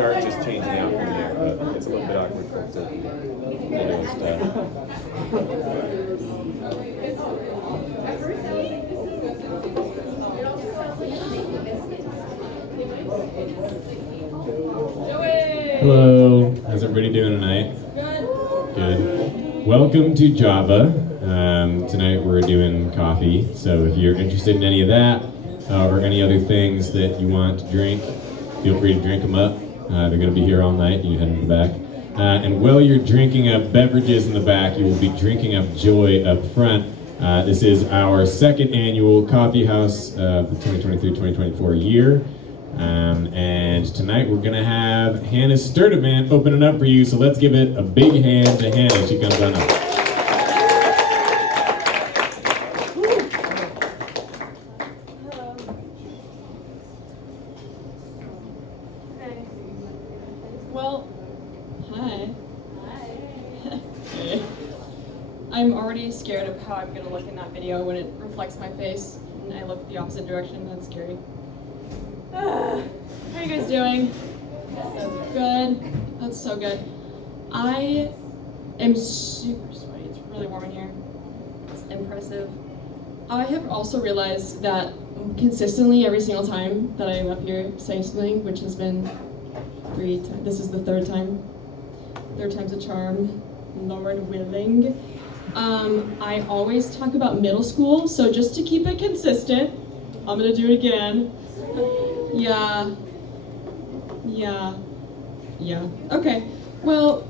start just changing out from there, but it's a little bit awkward for the video stuff. Hello, how's everybody doing tonight? Good. Welcome to Java. Tonight we're doing coffee, so if you're interested in any of that or any other things that you want to drink, feel free to drink them up. They're going to be here all night. You can head in the back. And while you're drinking up beverages in the back, you will be drinking up joy up front. This is our second annual Coffeehouse of the 2023-2024 year. And tonight we're going to have Hannah Sturdivant open it up for you, so let's give it a big hand to Hannah. She comes on up. I'm already scared of how I'm gonna look in that video when it reflects my face and I look the opposite direction. That's scary. How are you guys doing? So good. That's so good. I am super sweaty. It's really warm in here. It's impressive. I have also realized that consistently every single time that I'm up here saying something, which has been 3 times, this is the third time. Third time's a charm, Lord willing. I always talk about middle school, so just to keep it consistent, I'm gonna do it again. Yeah. Okay, well,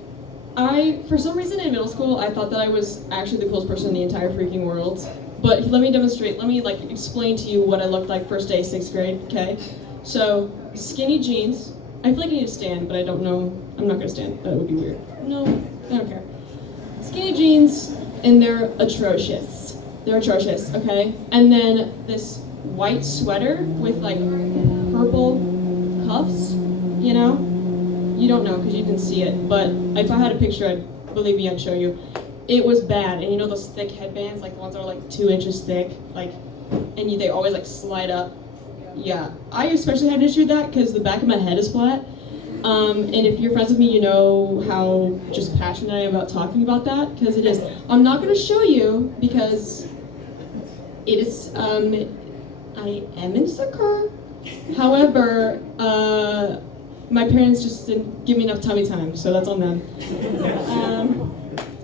for some reason in middle school, I thought that I was actually the coolest person in the entire freaking world. But let me demonstrate, let me explain to you what I looked like first day, 6th grade, okay? So, skinny jeans. I feel like I need to stand, but I don't know. I'm not gonna stand, that would be weird. No, I don't care. Skinny jeans, and they're atrocious. They're atrocious, okay? And then this white sweater with purple cuffs, you know? You don't know because you didn't see it, but if I had a picture, believe me, I'd show you. It was bad, and you know those thick headbands, like the ones that are 2 inches thick, and they always slide up. Yeah, I especially had an issue with that because the back of my head is flat. And if you're friends with me, you know how just passionate I am about talking about that, because it is. I'm not going to show you because it is, I am insecure. However, my parents just didn't give me enough tummy time, so that's on them.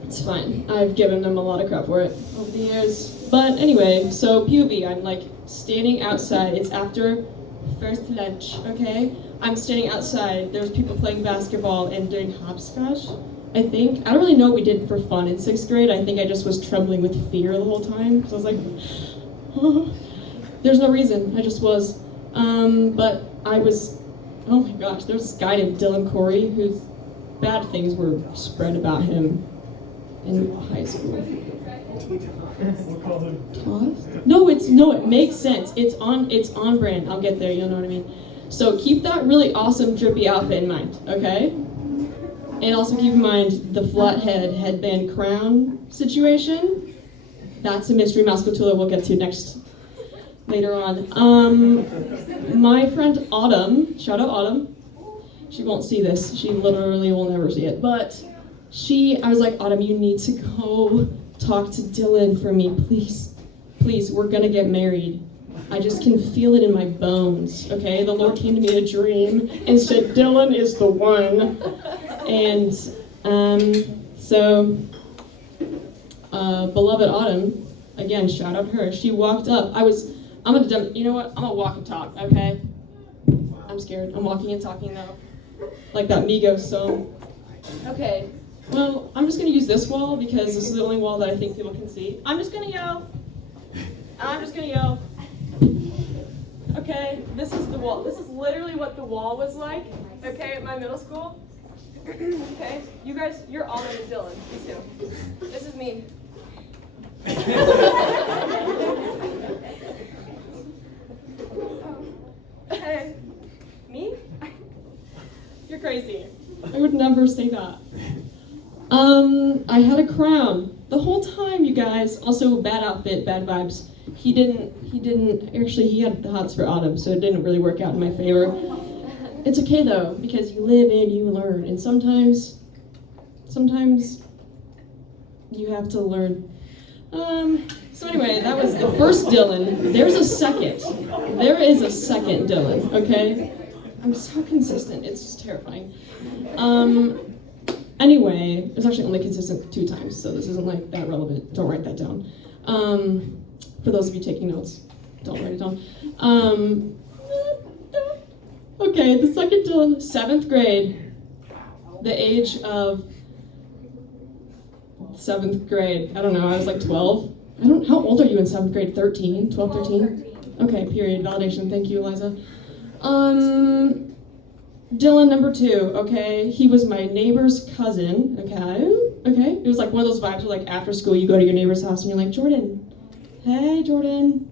It's fine. I've given them a lot of crap for it over the years. But anyway, so POV, I'm standing outside. It's after first lunch, okay? I'm standing outside. There's people playing basketball and doing hopscotch, I think. I don't really know what we did for fun in 6th grade. I think I just was trembling with fear the whole time. Because I was like, oh. There's no reason. I just was. But I was, oh my gosh, there's this guy named Dylan Corey whose bad things were spread about him in high school. Toss? No, it makes sense. It's on brand. I'll get there, you'll know what I mean. So keep that really awesome drippy outfit in mind, okay? And also keep in mind the flat headband crown situation. That's a mystery mascotula we'll get to later on. My friend Autumn, shout out Autumn. She won't see this. She literally will never see it. But I was like, Autumn, you need to go talk to Dylan for me, please. Please, we're gonna get married. I just can feel it in my bones, okay? The Lord came to me in a dream and said, Dylan is the one. And beloved Autumn, again, shout out her. She walked up. You know what? I'm gonna walk and talk, okay? I'm scared. I'm walking and talking now. Like that Migos song. Okay, well, I'm just gonna use this wall because this is the only wall that I think people can see. I'm just gonna yell. Okay, this is the wall. This is literally what the wall was like, okay, at my middle school. Okay, you guys, you're all named Dylan, me too. This is me. Hey, me? You're crazy. I would never say that. I had a crown the whole time, you guys. Also, bad outfit, bad vibes. He had the hots for Autumn, so it didn't really work out in my favor. It's okay though, because you live and you learn, and sometimes you have to learn. So anyway, that was the first Dylan. There is a second Dylan, okay? I'm so consistent, it's just terrifying. Anyway, it was actually only consistent 2 times, so this isn't like that relevant. Don't write that down. For those of you taking notes, don't write it down. Okay, the second Dylan, 7th grade, the age of 7th grade. I don't know, I was like 12. How old are you in 7th grade? 13? 12, 13? Okay, period, validation. Thank you, Eliza. Dylan number 2, okay? He was my neighbor's cousin, okay? It was like one of those vibes where like after school you go to your neighbor's house and you're like, Jordan, hey Jordan,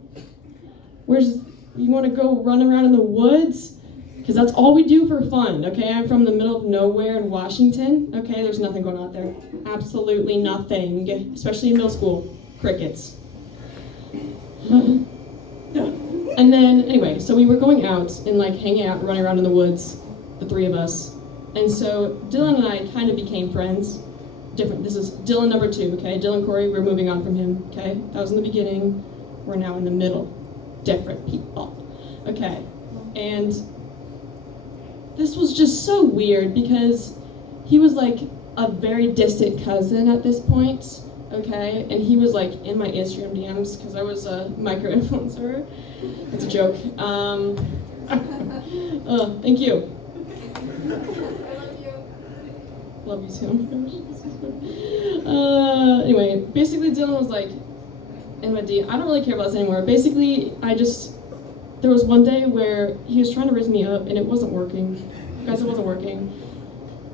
you wanna go run around in the woods? Because that's all we do for fun, okay? I'm from the middle of nowhere in Washington, okay? There's nothing going on out there. Absolutely nothing, especially in middle school. Crickets. And then, anyway, so we were going out and like hanging out, running around in the woods, the 3 of us. And so Dylan and I kind of became friends. This is Dylan number 2, okay? Dylan Corey, we're moving on from him, okay? That was in the beginning. We're now in the middle. Different people, okay? And this was just so weird because he was like a very distant cousin at this point, okay? And he was like in my Instagram DMs because I was a micro-influencer. It's a joke. Thank you. Love you too. Anyway, basically Dylan was like in my DM. I don't really care about this anymore. Basically, there was one day where he was trying to raise me up and it wasn't working. Guys, it wasn't working.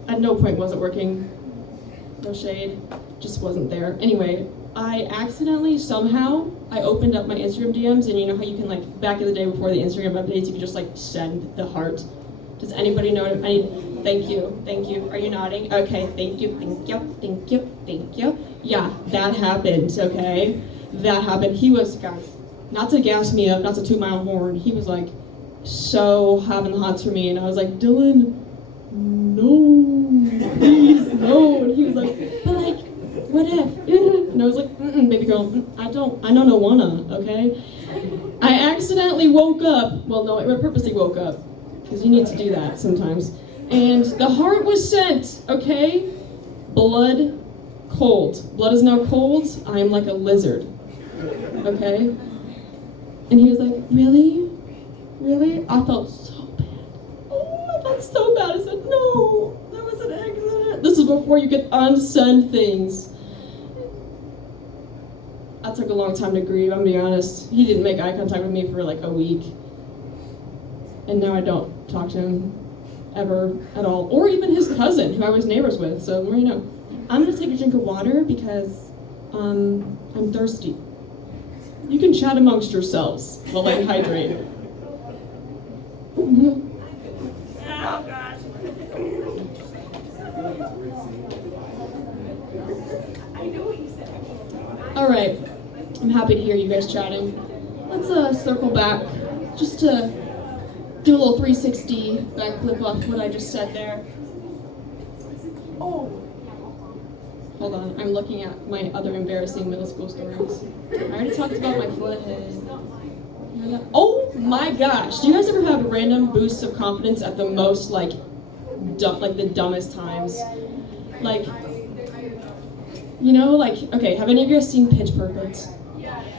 At no point was it working. No shade, just wasn't there. Anyway, I accidentally, somehow, I opened up my Instagram DMs, and you know how you can like, back in the day before the Instagram updates, you could just like send the heart. Does anybody know? Thank you. Are you nodding? Okay, thank you. Yeah, that happened, okay? That happened. He was, guys, not to gas me up, not to toot my own horn, he was like, so having the hots for me, and I was like, Dylan, no, please, no, and he was like, but like, what if, and I was like, baby girl, I know no wanna, okay? I accidentally woke up, well no, I purposely woke up, because you need to do that sometimes, and the heart was sent, okay? Blood cold. Blood is now cold, I am like a lizard, okay? And he was like, really? Really? I felt so bad. Oh, I felt so bad. I said, no, that was an accident. This is before you could unsend things. That took a long time to grieve, I'm gonna be honest. He didn't make eye contact with me for like a week. And now I don't talk to him ever at all. Or even his cousin, who I was neighbors with, so you know. I'm gonna take a drink of water because I'm thirsty. You can chat amongst yourselves while I hydrate. Oh gosh. All right, I'm happy to hear you guys chatting. Let's circle back just to do a little 360 backflip off what I just said there. Oh. Hold on, I'm looking at my other embarrassing middle school stories. I already talked about my foot. Oh my gosh! Do you guys ever have random boosts of confidence at the most like the dumbest times? Like, you know, like, okay, have any of you guys seen Pitch Perfect?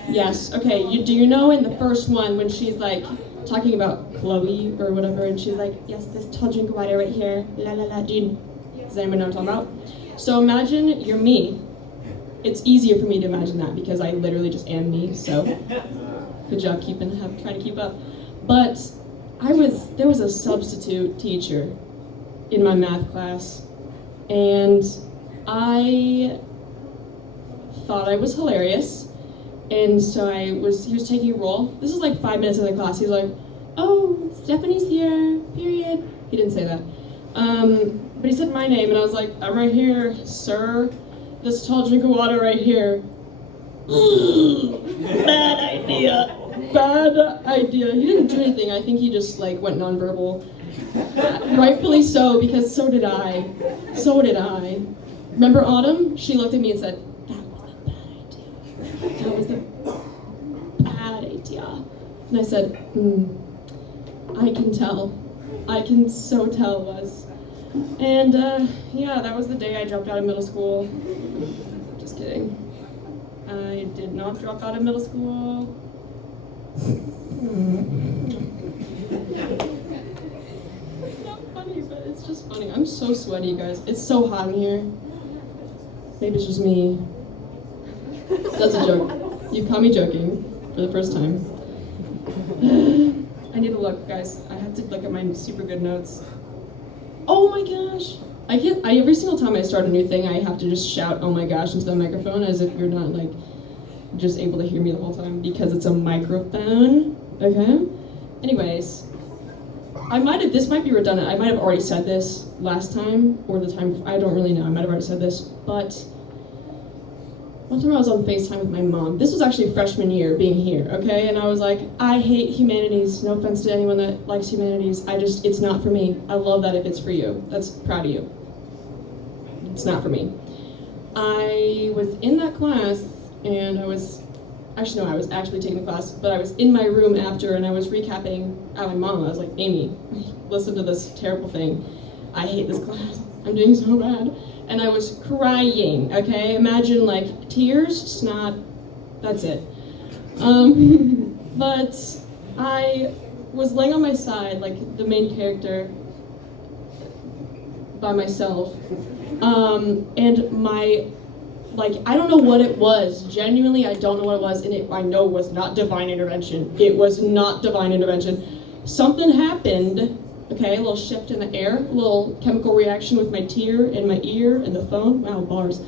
Yes. Okay. Do you know in the first one when she's like talking about Chloe or whatever, and she's like, yes, this tall drink of water right here. La la la. Does anyone know what I'm talking about? So imagine you're me. It's easier for me to imagine that because I literally just am me. So. Good job trying to keep up. But there was a substitute teacher in my math class, and I thought I was hilarious, and so he was taking a roll. This is like 5 minutes in the class. He's like, oh, Stephanie's here, period. He didn't say that. But he said my name, and I was like, I'm right here, sir. This tall drink of water right here. Bad idea. He didn't do anything. I think he just like went nonverbal. Rightfully so, because so did I. So did I. Remember Autumn? She looked at me and said, that was a bad idea. That was a bad idea. And I said, I can tell. I can so tell, was. And yeah, that was the day I dropped out of middle school. Just kidding. I did not drop out of middle school. It's not funny, but it's just funny. I'm so sweaty, guys. It's so hot in here. Maybe it's just me. That's a joke. You caught me joking for the first time. I need to look, guys. I have to look at my super good notes. Oh my gosh. Every single time I start a new thing, I have to just shout, oh my gosh, into the microphone as if you're not like just able to hear me the whole time because it's a microphone. Okay? Anyways, this might be redundant. I might have already said this last time or the time, I don't really know. I might have already said this, but one time I was on FaceTime with my mom. This was actually freshman year being here, okay? And I was like, I hate humanities. No offense to anyone that likes humanities. it's not for me. I love that if it's for you. That's proud of you. It's not for me. I was in that class and I was actually taking the class, but I was in my room after and I was recapping at my mom. I was like, Amy, listen to this terrible thing. I hate this class. I'm doing so bad. And I was crying, okay? Imagine like tears, snot, that's it. But I was laying on my side, like the main character, by myself. And I don't know what it was. Genuinely, I don't know what it was, and I know it was not divine intervention. It was not divine intervention. Something happened, okay, a little shift in the air, a little chemical reaction with my tear in my ear and the phone. Wow, bars.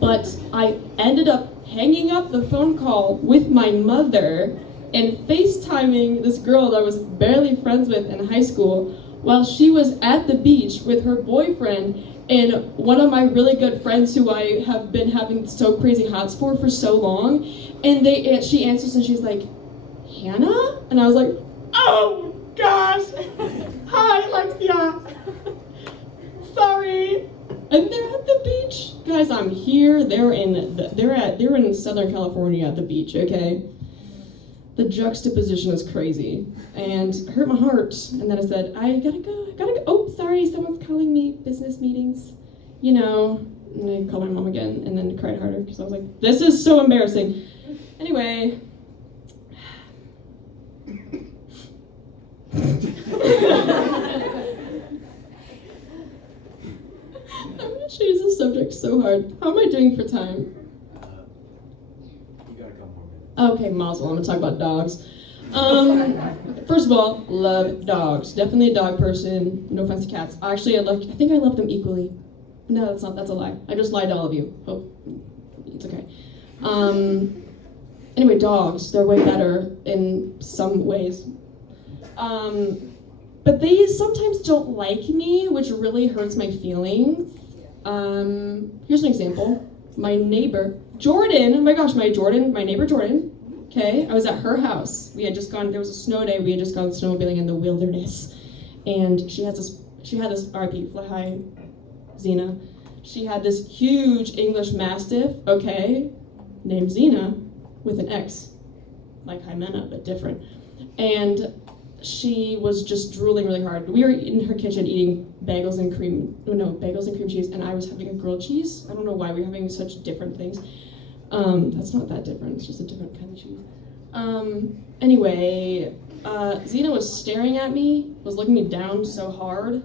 But I ended up hanging up the phone call with my mother and FaceTiming this girl that I was barely friends with in high school while she was at the beach with her boyfriend and one of my really good friends who I have been having so crazy hots for so long. And she answers and she's like, Hannah? And I was like, oh gosh, hi Alexia, sorry. And they're at the beach. Guys, I'm here, they're in Southern California at the beach, okay? The juxtaposition is crazy and hurt my heart. And then I said, I gotta go. Oh, sorry, someone's calling me, business meetings, you know. And I called my mom again and then cried harder because I was like, this is so embarrassing. Anyway. I'm gonna change the subject so hard. How am I doing for time? You got a couple more minutes. Okay, Mazel, I'm gonna talk about dogs. First of all, love dogs. Definitely a dog person. No offense to cats. Actually, I think I love them equally. No, that's a lie. I just lied to all of you. Oh, it's okay. Anyway, dogs, they're way better in some ways. But they sometimes don't like me, which really hurts my feelings. Here's an example. My neighbor, Jordan, oh my gosh, my neighbor Jordan, okay, I was at her house. There was a snow day, we had just gone snowmobiling in the wilderness. And she had this RIP, fly high, Xena. She had this huge English Mastiff, okay, named Xena, with an X, like Jimena, but different. And she was just drooling really hard. We were in her kitchen eating bagels and cream cheese, and I was having a grilled cheese. I don't know why we're having such different things. That's not that different, it's just a different kind of cheese. Anyway, Xena was staring at me, was looking me down so hard,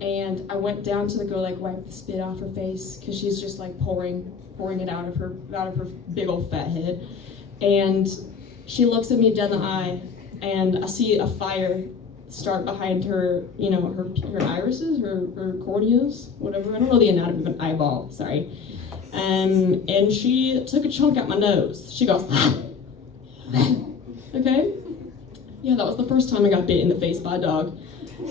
and I went down to go like wipe the spit off her face, because she's just like pouring it out of her big old fat head. And she looks at me dead in the eye, and I see a fire start behind her, her irises, her corneas, whatever. I don't know the anatomy of an eyeball, sorry. And she took a chunk out my nose. She goes, okay? Yeah, that was the first time I got bit in the face by a dog.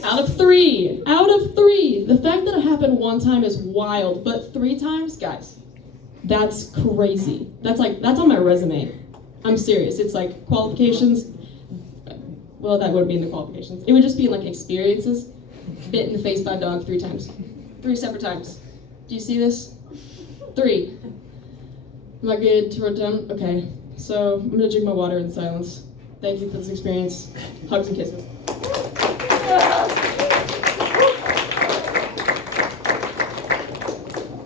Out of three. The fact that it happened one time is wild, but 3 times, guys, that's crazy. That's on my resume. I'm serious. It's like qualifications. Well, that would be in the qualifications. It would just be like experiences. bit in the face by a dog 3 times. 3 separate times. Do you see this? 3. Am I good to write down? Okay. So I'm gonna drink my water in silence. Thank you for this experience. Hugs and kisses.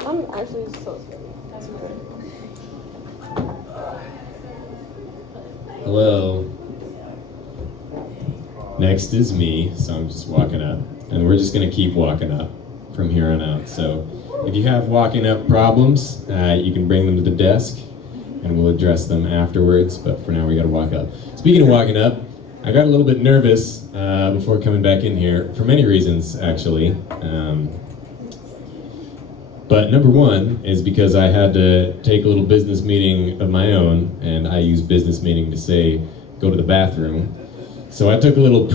I'm actually so scared. That's okay. Hello. Next is me, so I'm just walking up. And we're just gonna keep walking up from here on out. So if you have walking up problems, you can bring them to the desk and we'll address them afterwards, but for now we gotta walk up. Speaking of walking up, I got a little bit nervous before coming back in here, for many reasons actually. But number one is because I had to take a little business meeting of my own, and I use business meeting to say, go to the bathroom. So I took a little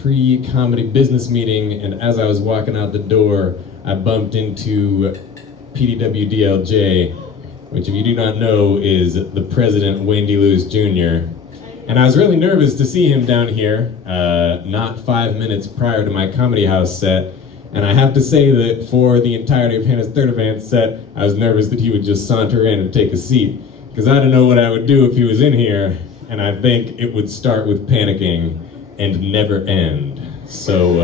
pre-comedy business meeting, and as I was walking out the door, I bumped into PDWDLJ, which if you do not know is the president, Wayne D. Lewis Jr. And I was really nervous to see him down here, not 5 minutes prior to my Comedyhouse set. And I have to say that for the entirety of Hannah's third advance set, I was nervous that he would just saunter in and take a seat. Because I don't know what I would do if he was in here, and I think it would start with panicking and never end. So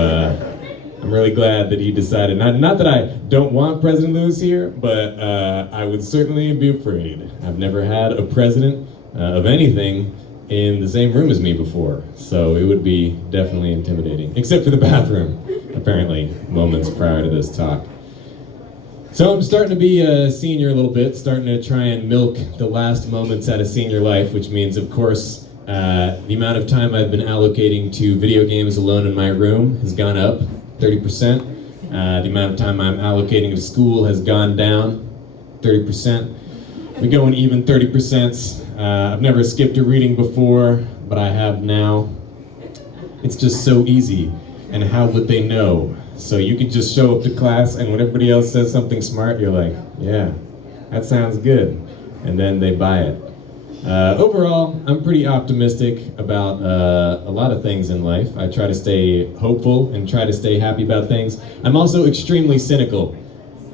I'm really glad that he decided, not that I don't want President Lewis here, but I would certainly be afraid. I've never had a president of anything in the same room as me before, so it would be definitely intimidating, except for the bathroom, apparently, moments prior to this talk. So I'm starting to be a senior a little bit, starting to try and milk the last moments out of senior life, which means, of course, the amount of time I've been allocating to video games alone in my room has gone up 30%. The amount of time I'm allocating to school has gone down 30%. We go in even 30%. I've never skipped a reading before, but I have now. It's just so easy. And how would they know? So you could just show up to class, and when everybody else says something smart, you're like, yeah, that sounds good. And then they buy it. Overall, I'm pretty optimistic about a lot of things in life. I try to stay hopeful and try to stay happy about things. I'm also extremely cynical.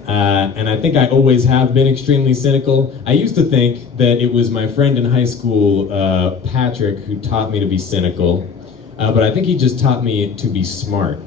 And I think I always have been extremely cynical. I used to think that it was my friend in high school, Patrick, who taught me to be cynical. But I think he just taught me to be smart.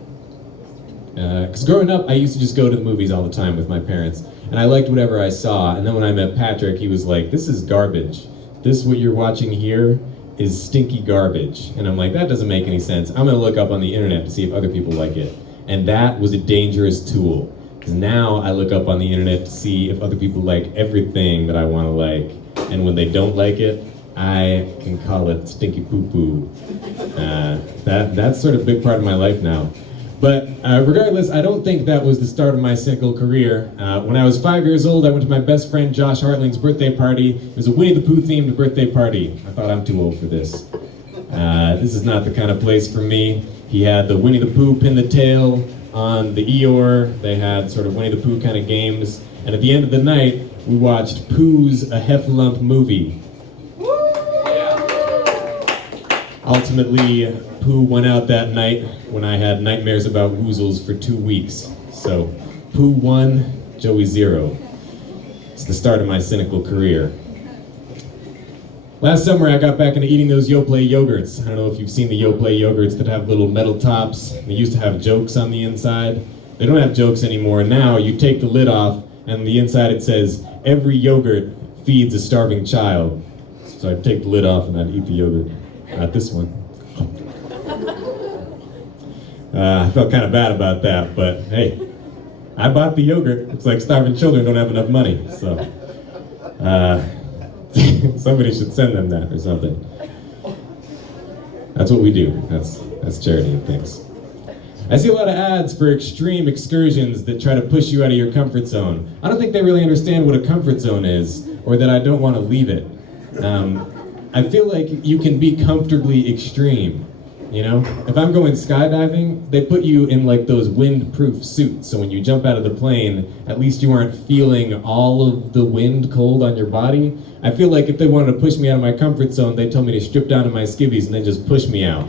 Because growing up, I used to just go to the movies all the time with my parents, and I liked whatever I saw. And then when I met Patrick, he was like, this is garbage. This, what you're watching here, is stinky garbage. And I'm like, that doesn't make any sense. I'm gonna look up on the internet to see if other people like it. And that was a dangerous tool. Because now I look up on the internet to see if other people like everything that I want to like. And when they don't like it, I can call it stinky poo-poo. That's sort of a big part of my life now. But regardless, I don't think that was the start of my cynical career. When I was 5 years old, I went to my best friend Josh Hartling's birthday party. It was a Winnie the Pooh themed birthday party. I thought, I'm too old for this. This is not the kind of place for me. He had the Winnie the Pooh pin the tail on the Eeyore. They had sort of Winnie the Pooh kind of games. And at the end of the night, we watched Pooh's A Heffalump movie. Ultimately, Pooh went out that night when I had nightmares about woozles for 2 weeks. So, Pooh 1, Joey 0. It's the start of my cynical career. Last summer, I got back into eating those Yoplait yogurts. I don't know if you've seen the Yoplait yogurts that have little metal tops. They used to have jokes on the inside. They don't have jokes anymore. Now, you take the lid off, and on the inside it says, every yogurt feeds a starving child. So I'd take the lid off and I'd eat the yogurt. Not this one. I felt kind of bad about that, but hey, I bought the yogurt. It's like starving children don't have enough money, so somebody should send them that or something. That's what we do. That's charity and things. I see a lot of ads for extreme excursions that try to push you out of your comfort zone. I don't think they really understand what a comfort zone is, or that I don't want to leave it. I feel like you can be comfortably extreme, you know? If I'm going skydiving, they put you in like those wind-proof suits, so when you jump out of the plane, at least you aren't feeling all of the wind cold on your body. I feel like if they wanted to push me out of my comfort zone, they'd tell me to strip down to my skivvies and then just push me out.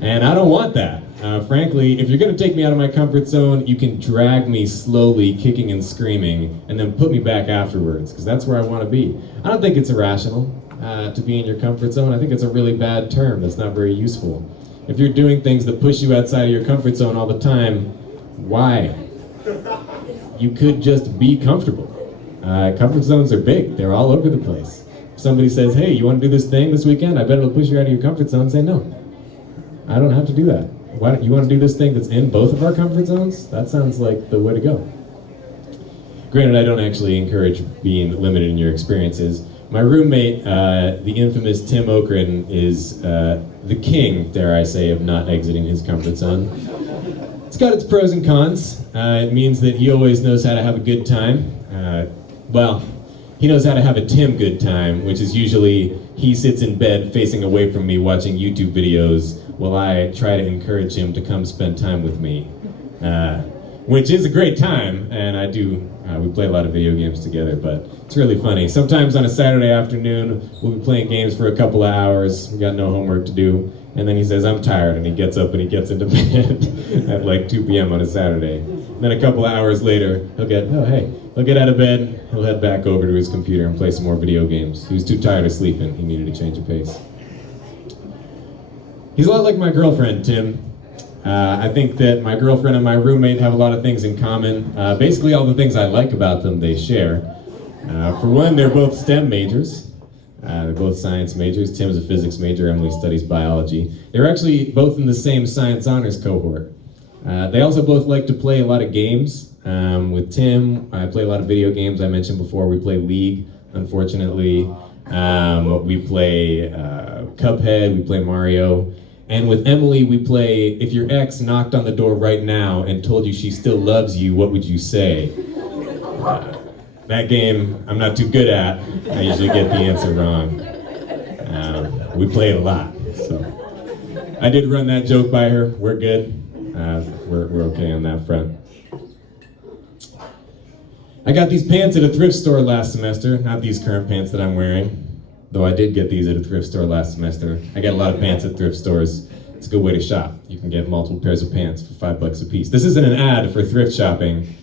And I don't want that. Frankly, if you're going to take me out of my comfort zone, you can drag me slowly, kicking and screaming, and then put me back afterwards, because that's where I want to be. I don't think it's irrational to be in your comfort zone. I think it's a really bad term that's not very useful. If you're doing things that push you outside of your comfort zone all the time, why? You could just be comfortable. Comfort zones are big. They're all over the place. If somebody says, hey, you want to do this thing this weekend? I bet it'll push you out of your comfort zone. Say no. I don't have to do that. Why don't you want to do this thing that's in both of our comfort zones? That sounds like the way to go. Granted, I don't actually encourage being limited in your experiences. My roommate, the infamous Tim Okren, is the king, dare I say, of not exiting his comfort zone. It's got its pros and cons. It means that he always knows how to have a good time. He knows how to have a Tim good time, which is usually he sits in bed facing away from me watching YouTube videos while I try to encourage him to come spend time with me. Which is a great time, and we play a lot of video games together, but it's really funny. Sometimes on a Saturday afternoon, we'll be playing games for a couple of hours, we got no homework to do, and then he says, I'm tired, and he gets up and he gets into bed at like 2 p.m. on a Saturday. And then a couple of hours later, he'll get out of bed, he'll head back over to his computer and play some more video games. He was too tired of sleeping, he needed a change of pace. He's a lot like my girlfriend, Tim. I think that my girlfriend and my roommate have a lot of things in common. Basically all the things I like about them, they share. For one, they're both STEM majors. They're both science majors. Tim's a physics major, Emily studies biology. They're actually both in the same science honors cohort. They also both like to play a lot of games. With Tim, I play a lot of video games. I mentioned before, we play League, unfortunately. We play Cuphead, we play Mario. And with Emily, we play, if your ex knocked on the door right now and told you she still loves you, what would you say? That game, I'm not too good at. I usually get the answer wrong. We play it a lot. So I did run that joke by her. We're good. We're okay on that front. I got these pants at a thrift store last semester. Not these current pants that I'm wearing. Though I did get these at a thrift store last semester. I get a lot of pants at thrift stores. It's a good way to shop. You can get multiple pairs of pants for $5 a piece. This isn't an ad for thrift shopping,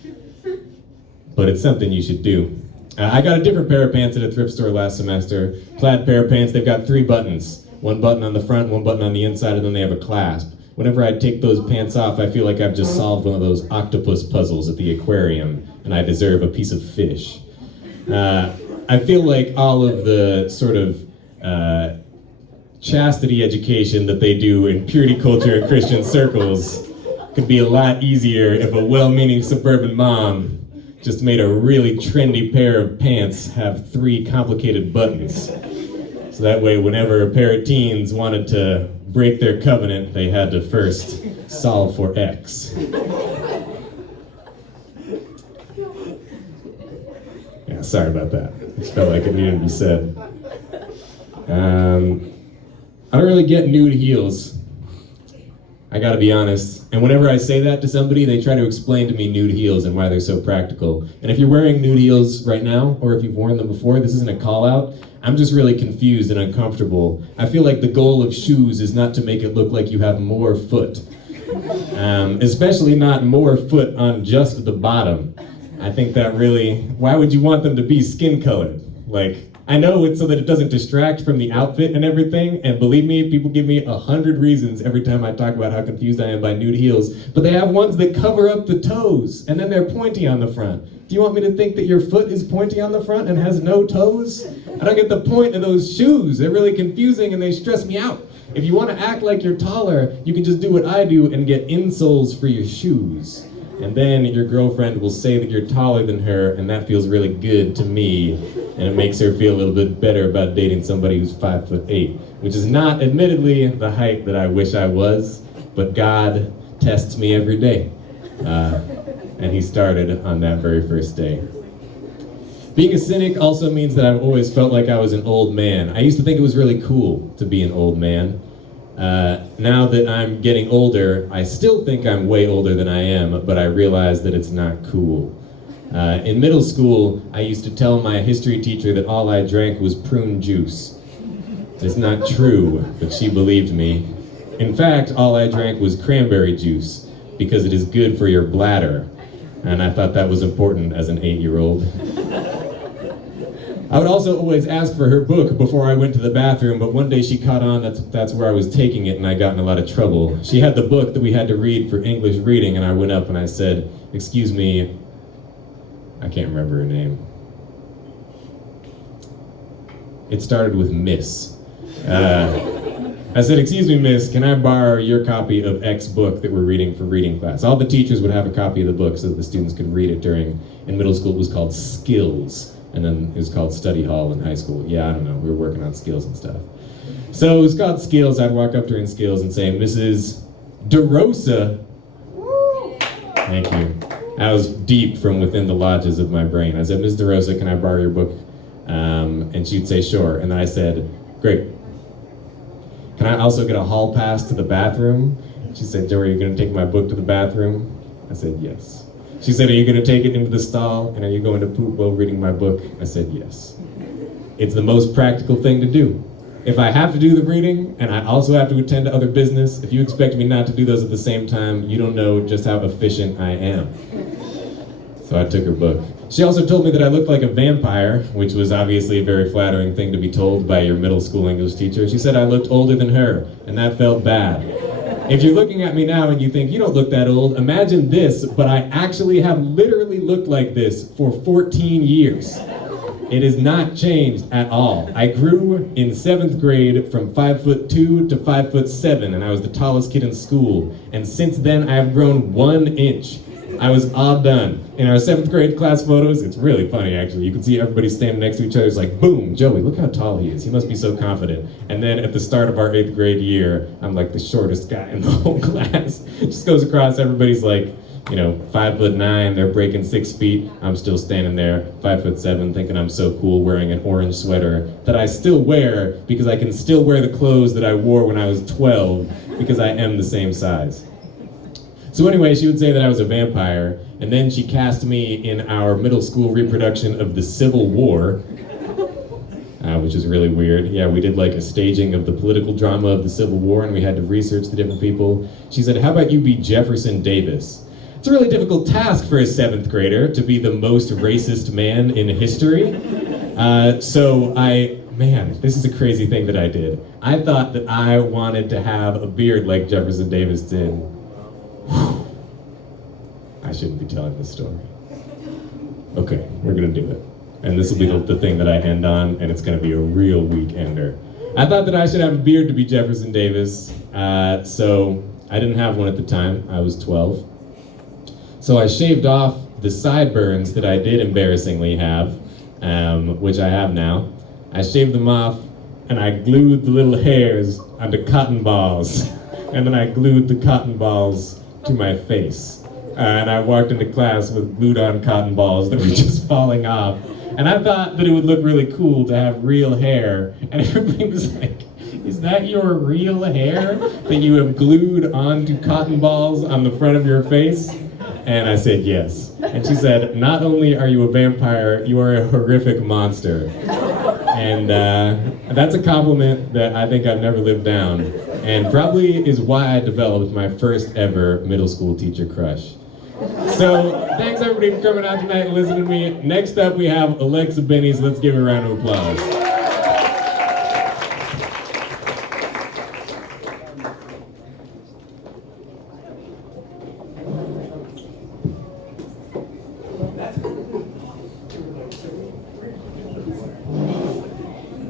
but it's something you should do. I got a different pair of pants at a thrift store last semester. Plaid pair of pants, they've got 3 buttons. 1 button on the front, 1 button on the inside, and then they have a clasp. Whenever I take those pants off, I feel like I've just solved one of those octopus puzzles at the aquarium, and I deserve a piece of fish. I feel like all of the sort of chastity education that they do in purity culture and Christian circles could be a lot easier if a well-meaning suburban mom just made a really trendy pair of pants have 3 complicated buttons. So that way, whenever a pair of teens wanted to break their covenant, they had to first solve for X. Yeah, sorry about that. Just felt like it needed to be said. I don't really get nude heels. I gotta be honest. And whenever I say that to somebody, they try to explain to me nude heels and why they're so practical. And if you're wearing nude heels right now, or if you've worn them before, this isn't a call out. I'm just really confused and uncomfortable. I feel like the goal of shoes is not to make it look like you have more foot. Especially not more foot on just the bottom. I think that really, why would you want them to be skin colored? Like, I know it's so that it doesn't distract from the outfit and everything, and believe me, people give me 100 reasons every time I talk about how confused I am by nude heels, but they have ones that cover up the toes, and then they're pointy on the front. Do you want me to think that your foot is pointy on the front and has no toes? I don't get the point of those shoes. They're really confusing and they stress me out. If you want to act like you're taller, you can just do what I do and get insoles for your shoes. And then your girlfriend will say that you're taller than her, and that feels really good to me, and it makes her feel a little bit better about dating somebody who's 5'8", which is not, admittedly, the height that I wish I was, but God tests me every day. And he started on that very first day. Being a cynic also means that I've always felt like I was an old man. I used to think it was really cool to be an old man. Now that I'm getting older, I still think I'm way older than I am, but I realize that it's not cool. In middle school, I used to tell my history teacher that all I drank was prune juice. It's not true, but she believed me. In fact, all I drank was cranberry juice because it is good for your bladder. And I thought that was important as an 8-year-old. I would also always ask for her book before I went to the bathroom, but one day she caught on that's where I was taking it, and I got in a lot of trouble. She had the book that we had to read for English reading, and I went up and I said, "Excuse me," I can't remember her name. It started with Miss. I said, "Excuse me, miss, can I borrow your copy of X book that we're reading for reading class?" All the teachers would have a copy of the book so that the students could read it in middle school it was called Skills, and then it was called Study Hall in high school. Yeah, I don't know, we were working on skills and stuff. So it was called Skills. I'd walk up to her in Skills and say, "Mrs. DeRosa." Thank you. That was deep from within the lodges of my brain. I said, "Ms. DeRosa, can I borrow your book?" And she'd say, "Sure." And then I said, "Great. Can I also get a hall pass to the bathroom?" She said, "Joey, are you going to take my book to the bathroom?" I said, "Yes." She said, "Are you going to take it into the stall? And are you going to poop while reading my book?" I said, "Yes." It's the most practical thing to do. If I have to do the reading, and I also have to attend to other business, if you expect me not to do those at the same time, you don't know just how efficient I am. So I took her book. She also told me that I looked like a vampire, which was obviously a very flattering thing to be told by your middle school English teacher. She said I looked older than her, and that felt bad. If you're looking at me now and you think you don't look that old, imagine this, but I actually have literally looked like this for 14 years. It has not changed at all. I grew in 7th grade from 5'2" to 5'7", and I was the tallest kid in school. And since then, I have grown 1 inch. I was all done. In our 7th grade class photos, it's really funny actually. You can see everybody standing next to each other. It's like, boom, Joey, look how tall he is. He must be so confident. And then at the start of our 8th grade year, I'm like the shortest guy in the whole class. It just goes across, everybody's like, 5'9", they're breaking 6 feet. I'm still standing there, 5'7", thinking I'm so cool, wearing an orange sweater that I still wear because I can still wear the clothes that I wore when I was 12 because I am the same size. So anyway, she would say that I was a vampire, and then she cast me in our middle school reproduction of the Civil War, which is really weird. Yeah, we did like a staging of the political drama of the Civil War, and we had to research the different people. She said, "How about you be Jefferson Davis?" It's a really difficult task for a 7th grader to be the most racist man in history. This is a crazy thing that I did. I thought that I wanted to have a beard like Jefferson Davis did. I shouldn't be telling this story. Okay, we're gonna do it. And this will be the thing that I end on, and it's gonna be a real weak ender. I thought that I should have a beard to be Jefferson Davis, so I didn't have one at the time. I was 12. So I shaved off the sideburns that I did embarrassingly have, which I have now. I shaved them off, and I glued the little hairs onto cotton balls. And then I glued the cotton balls to my face. And I walked into class with glued on cotton balls that were just falling off. And I thought that it would look really cool to have real hair. And everybody was like, "Is that your real hair that you have glued onto cotton balls on the front of your face?" And I said, "Yes." And she said, "Not only are you a vampire, you are a horrific monster." And that's a compliment that I think I've never lived down. And probably is why I developed my first ever middle school teacher crush. So, thanks everybody for coming out tonight and listening to me. Next up we have Alexa Benny's. Let's give her a round of applause.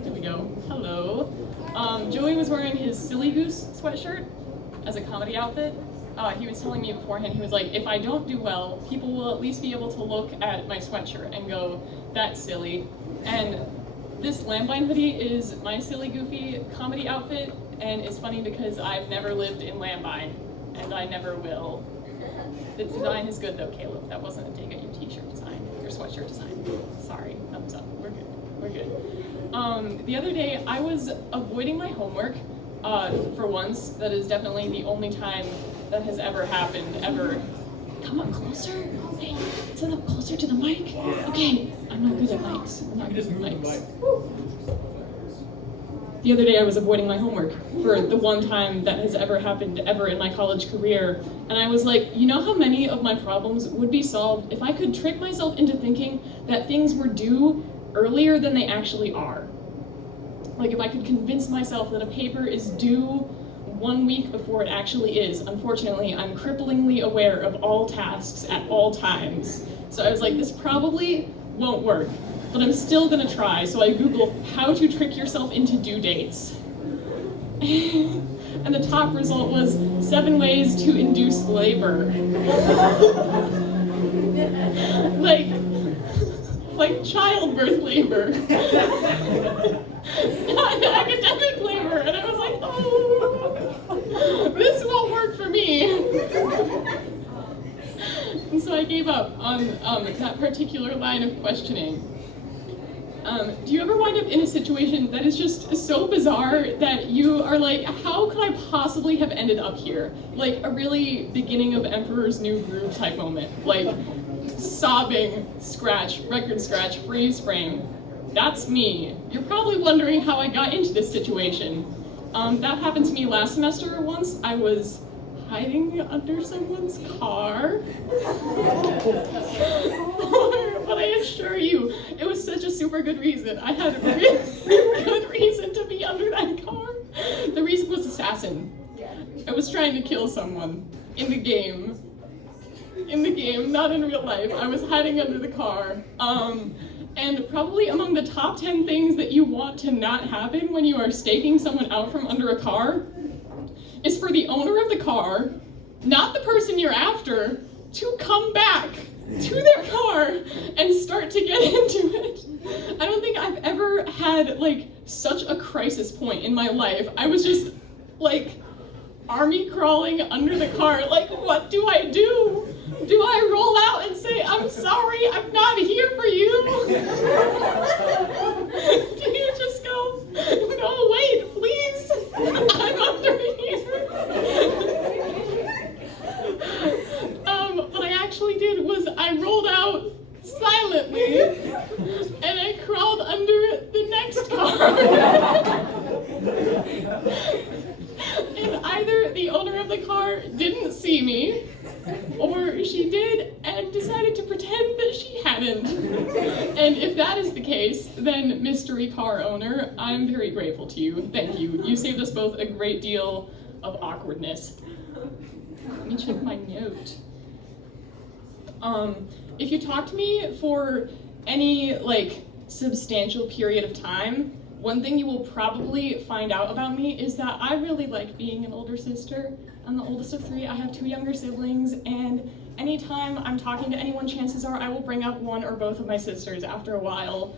There we go. Hello. Joey was wearing his Silly Goose sweatshirt as a comedy outfit. He was telling me beforehand, he was like, if I don't do well, people will at least be able to look at my sweatshirt and go, "That's silly." And this Landline hoodie is my Silly Goofy comedy outfit, and it's funny because I've never lived in Landline, and I never will. The design is good though, Caleb. That wasn't a dig at your t-shirt design, your sweatshirt design. Sorry, thumbs up, we're good, we're good. The other day, I was avoiding my homework. For once, that is definitely the only time that has ever happened, ever. Come up closer. Hey, sit up closer to the mic. Okay, I'm not good at mics. I'm not good at mics. The other day I was avoiding my homework for the one time that has ever happened ever in my college career. And I was like, you know how many of my problems would be solved if I could trick myself into thinking that things were due earlier than they actually are. Like if I could convince myself that a paper is due 1 week before it actually is. Unfortunately, I'm cripplingly aware of all tasks at all times. So I was like, this probably won't work, but I'm still gonna try. So I Googled how to trick yourself into due dates. And the top result was 7 ways to induce labor. like childbirth labor. Not academic labor. And I was like, oh, this won't work for me. And so I gave up on that particular line of questioning. Do you ever wind up in a situation that is just so bizarre that you are like, how could I possibly have ended up here? Like a really beginning of Emperor's New Groove type moment. Like sobbing, scratch, record scratch, freeze frame. That's me. You're probably wondering how I got into this situation. That happened to me last semester once. I was hiding under someone's car. But I assure you, it was such a super good reason. I had a really good reason to be under that car. The reason was assassin. I was trying to kill someone in the game. In the game, not in real life. I was hiding under the car. And probably among the top 10 things that you want to not happen when you are staking someone out from under a car is for the owner of the car, not the person you're after, to come back to their car and start to get into it. I don't think I've ever had like such a crisis point in my life. I was just like army crawling under the car, like what do I do? Do I roll out and say, I'm sorry, I'm not here for you? Do you just go, no, wait, please, I'm under here? What I actually did was I rolled out silently and I crawled under the next car. And either the owner of the car didn't see me, or she did and decided to pretend that she hadn't. And if that is the case, then mystery car owner, I'm very grateful to you. Thank you. You saved us both a great deal of awkwardness. Let me check my note. If you talk to me for any like substantial period of time, one thing you will probably find out about me is that I really like being an older sister. I'm the oldest of 3. I have 2 younger siblings, and anytime I'm talking to anyone, chances are I will bring up one or both of my sisters after a while.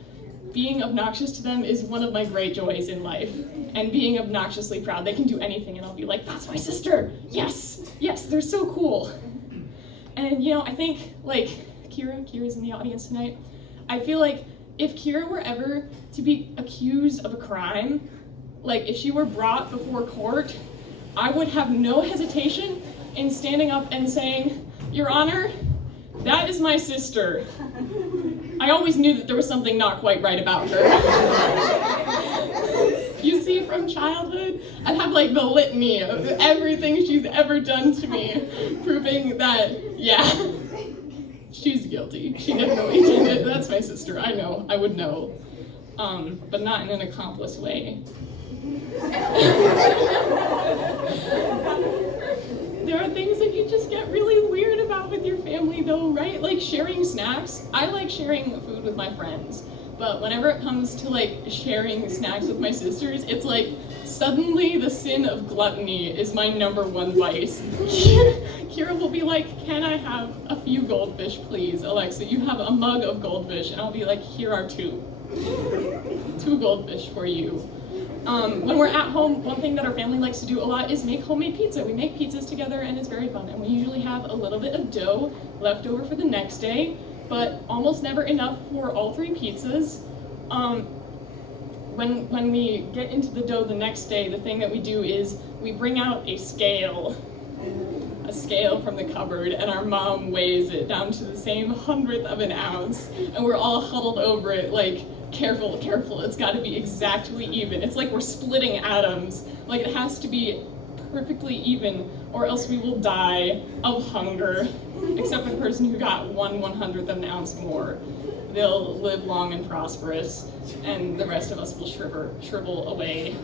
Being obnoxious to them is one of my great joys in life, and being obnoxiously proud. They can do anything, and I'll be like, that's my sister! Yes! Yes, they're so cool! And you know, I think, like, Kira's in the audience tonight. I feel like if Kira were ever to be accused of a crime, like if she were brought before court, I would have no hesitation in standing up and saying, Your Honor, that is my sister. I always knew that there was something not quite right about her. You see, from childhood, I'd have like the litany of everything she's ever done to me, proving that, yeah, she's guilty. She definitely did it. That's my sister. I know. I would know. But not in an accomplice way. There are things that you just get really weird about with your family though, right? Like sharing snacks. I like sharing food with my friends. But whenever it comes to like sharing snacks with my sisters, it's like suddenly the sin of gluttony is my #1 vice. Kira will be like, can I have a few goldfish, please? Alexa, you have a mug of goldfish. And I'll be like, here are 2. 2 goldfish for you. When we're at home, one thing that our family likes to do a lot is make homemade pizza. We make pizzas together and it's very fun. And we usually have a little bit of dough left over for the next day, but almost never enough for all 3 pizzas. When we get into the dough the next day, the thing that we do is we bring out a scale a scale from the cupboard, and our mom weighs it down to the same 100th of an ounce, and we're all huddled over it like, careful, careful, it's gotta be exactly even. It's like we're splitting atoms. Like, it has to be perfectly even, or else we will die of hunger, except for the person who got 1/100th of an ounce more. They'll live long and prosperous, and the rest of us will shrivel away.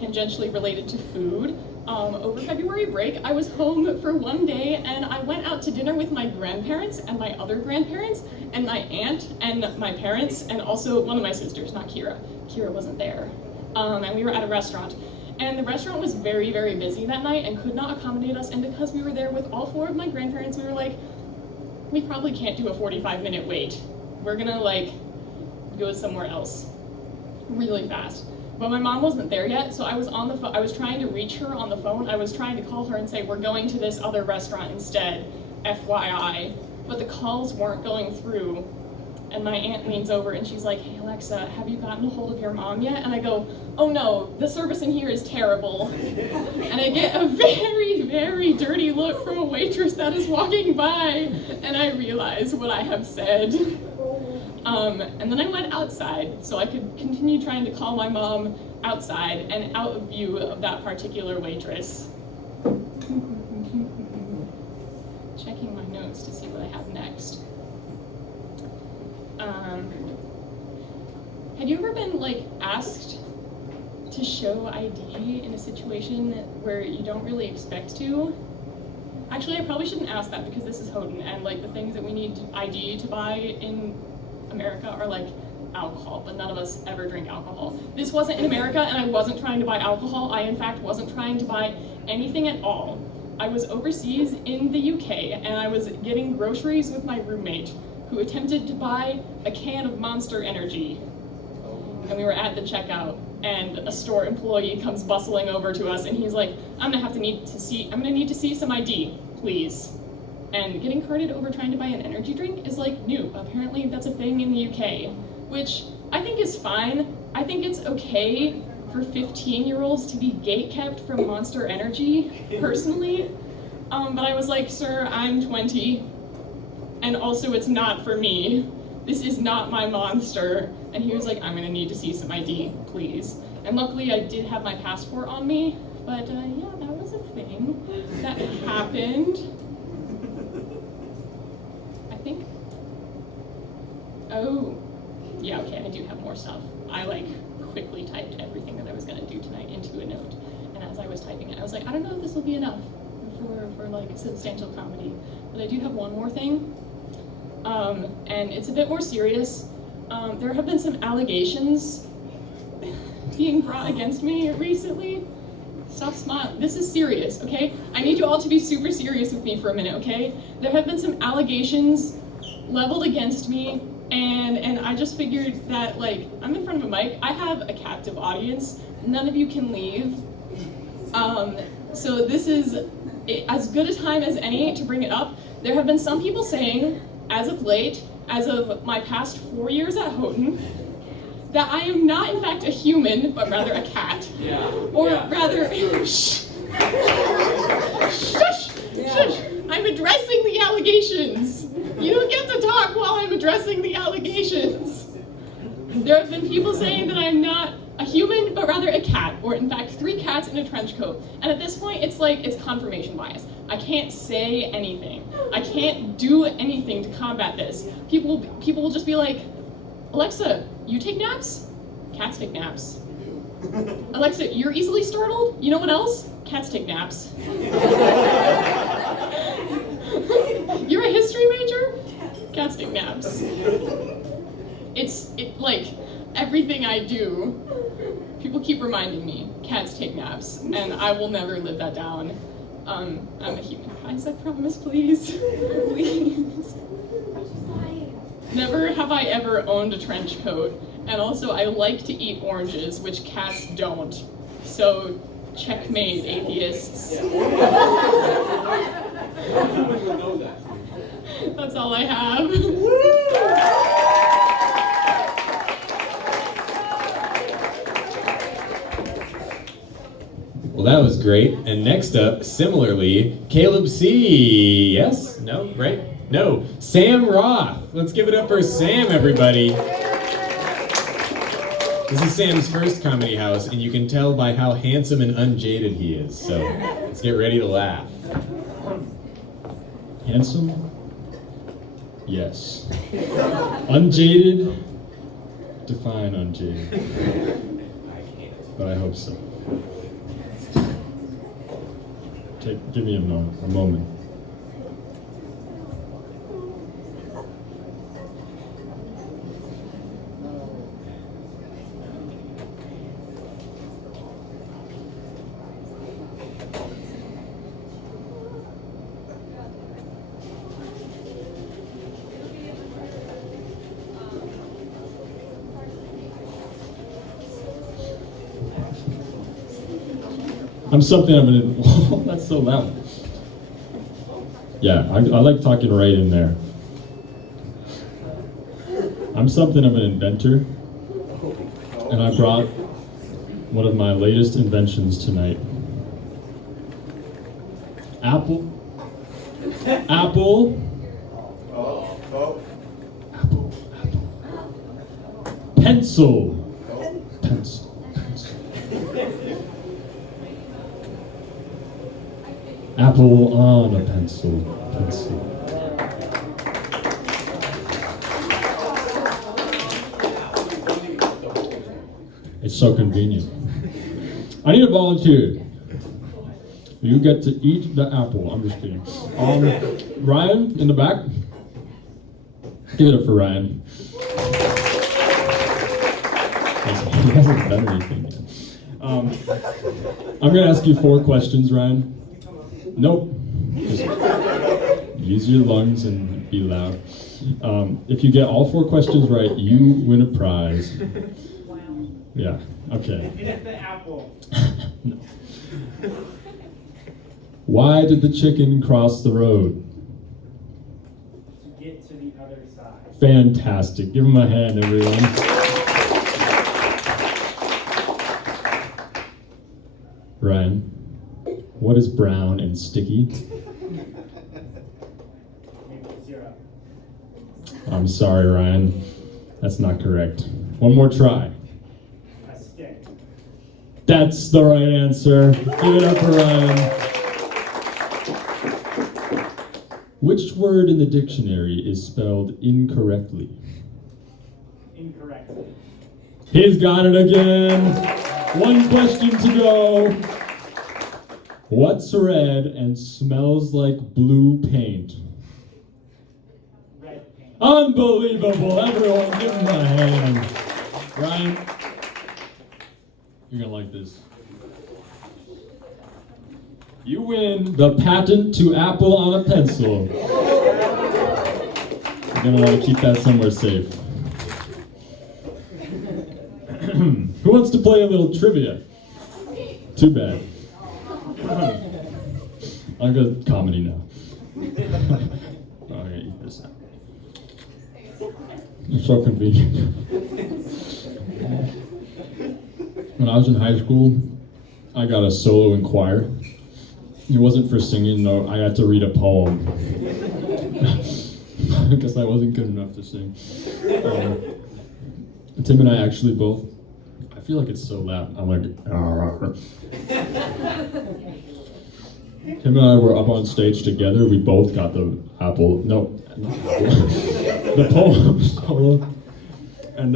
Tangentially related to food, over February break, I was home for one day, and I went out to dinner with my grandparents and my other grandparents, and my aunt and my parents, and also one of my sisters, not Kira. Kira wasn't there. And we were at a restaurant. And the restaurant was very, very busy that night and could not accommodate us, and because we were there with all 4 of my grandparents, we were like, we probably can't do a 45-minute wait. We're gonna go somewhere else really fast. But my mom wasn't there yet, so I was on the phone. I was trying to reach her on the phone. I was trying to call her and say, we're going to this other restaurant instead, FYI. But the calls weren't going through. And my aunt leans over and she's like, hey Alexa, have you gotten a hold of your mom yet? And I go, oh no, the service in here is terrible. And I get a very, very dirty look from a waitress that is walking by, and I realize what I have said. And then I went outside so I could continue trying to call my mom outside and out of view of that particular waitress. Checking my notes to see what I have next. Have you ever been asked to show ID in a situation where you don't really expect to? Actually, I probably shouldn't ask that because this is Houghton, and the things that we need ID to buy in America are alcohol, but none of us ever drink alcohol. This wasn't in America, and I wasn't trying to buy alcohol. I, in fact, wasn't trying to buy anything at all. I was overseas in the UK, and I was getting groceries with my roommate, who attempted to buy a can of Monster Energy. And we were at the checkout, and a store employee comes bustling over to us, and he's like, I'm gonna need to see some ID, please. And getting carted over trying to buy an energy drink is new. Apparently that's a thing in the UK, which I think is fine. I think it's okay for 15-year-olds to be gatekept from Monster Energy, personally. But I was like, sir, I'm 20, and also it's not for me. This is not my Monster. And he was like, I'm gonna need to see some ID, please. And luckily I did have my passport on me, but yeah, that was a thing that happened. I think, oh, yeah, okay, I do have more stuff. I quickly typed everything that I was gonna do tonight into a note. And as I was typing it, I was like, I don't know if this will be enough for substantial comedy, but I do have one more thing. And it's a bit more serious. There have been some allegations being brought against me recently. Stop smiling. This is serious, okay? I need you all to be super serious with me for a minute, okay? There have been some allegations leveled against me, and I just figured that, I'm in front of a mic. I have a captive audience. None of you can leave. So this is as good a time as any to bring it up. There have been some people saying, as of late, as of my past 4 years at Houghton, that I am not in fact a human, but rather a cat. Yeah. Or rather, shh, shush, shush, I'm addressing the allegations. You don't get to talk while I'm addressing the allegations. There have been people saying that I'm not a human, but rather a cat, or in fact 3 cats in a trench coat. And at this point, it's confirmation bias. I can't say anything. I can't do anything to combat this. People will just be like, Alexa, you take naps? Cats take naps. Alexa, you're easily startled? You know what else? Cats take naps. You're a history major? Cats take naps. It's everything I do, people keep reminding me, cats take naps, and I will never live that down. I'm a human. Guys, I promise, please. Please. Never have I ever owned a trench coat, and also I like to eat oranges, which cats don't. So, checkmate, atheists. That's all I have. Well, that that was great. And next up, similarly, Caleb C. Yes? No? Right? No. Sam Roth. Let's give it up for Sam, everybody. This is Sam's first comedy house, and you can tell by how handsome and unjaded he is. So let's get ready to laugh. Handsome? Yes. Unjaded? Define unjaded. But I hope so. Give me a moment. I'm something of an... Whoa, that's so loud. Yeah, I like talking right in there. I'm something of an inventor, and I brought one of my latest inventions tonight. Apple. Pencil. Apple on a pencil. It's so convenient. I need a volunteer. You get to eat the apple. I'm just kidding. Ryan, in the back. Give it up for Ryan. He hasn't done anything yet. I'm going to ask you 4 questions, Ryan. Nope. Just use your lungs and be loud. If you get all 4 questions right, you win a prize. Yeah, okay. Get the apple. No. Why did the chicken cross the road? To get to the other side. Fantastic. Give him a hand, everyone. Ryan, what is brown and sticky? Maple syrup. I'm sorry, Ryan. That's not correct. One more try. A stick. That's the right answer. Give it up for Ryan. Which word in the dictionary is spelled incorrectly? Incorrect. He's got it again. 1 question to go. What's red and smells like blue paint? Red paint. Unbelievable. Everyone give him a hand. Ryan, you're gonna like this. You win the patent to apple on a pencil. You're gonna want to keep that somewhere safe. Who wants to play a little trivia? Too bad. I'll go comedy now. I'm gonna eat this out. It's so convenient. When I was in high school, I got a solo in choir. It wasn't for singing, though. I had to read a poem. Because I wasn't good enough to sing. Tim and I actually both, I feel like it's so loud. I'm like, Tim and I were up on stage together. We both got the apple, no, not apple, the poem solo. And